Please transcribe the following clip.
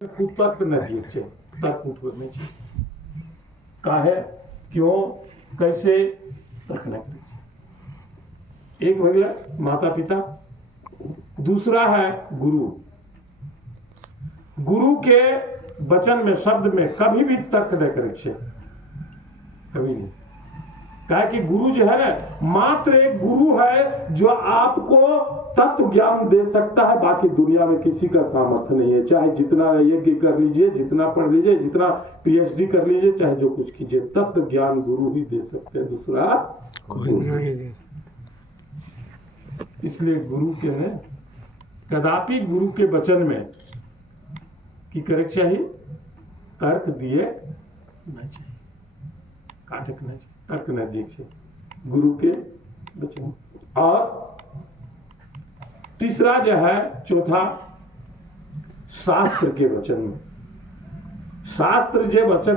तर्क नहीं છે तर्क ઉઠવું नहीं છે काहे क्यों कैसे तर्क नहीं चाहिए। एक हो गया माता पिता, दूसरा है गुरु। गुरु के वचन में शब्द में कभी भी तर्क नहीं करे, कभी नहीं। कहा कि गुरु जो है ना मात्र एक गुरु है जो आपको तत्व ज्ञान दे सकता है, बाकी दुनिया में किसी का सामर्थ्य नहीं है। चाहे जितना यज्ञ कर लीजिए, जितना पढ़ लीजिए, जितना पीएचडी कर लीजिए, चाहे जो कुछ कीजिए, तत्व ज्ञान गुरु ही दे सकते हैं, दूसरा कोई नहीं। इसलिए गुरु के है कदापि गुरु के वचन में की करे चाहिए तर्क दिए नहीं चाहिए, काटक नहीं चाहिए, तर्क नहीं दिए गुरु के वचन। और तीसरा जो है चौथा शास्त्र के वचन में। शास्त्र जो वचन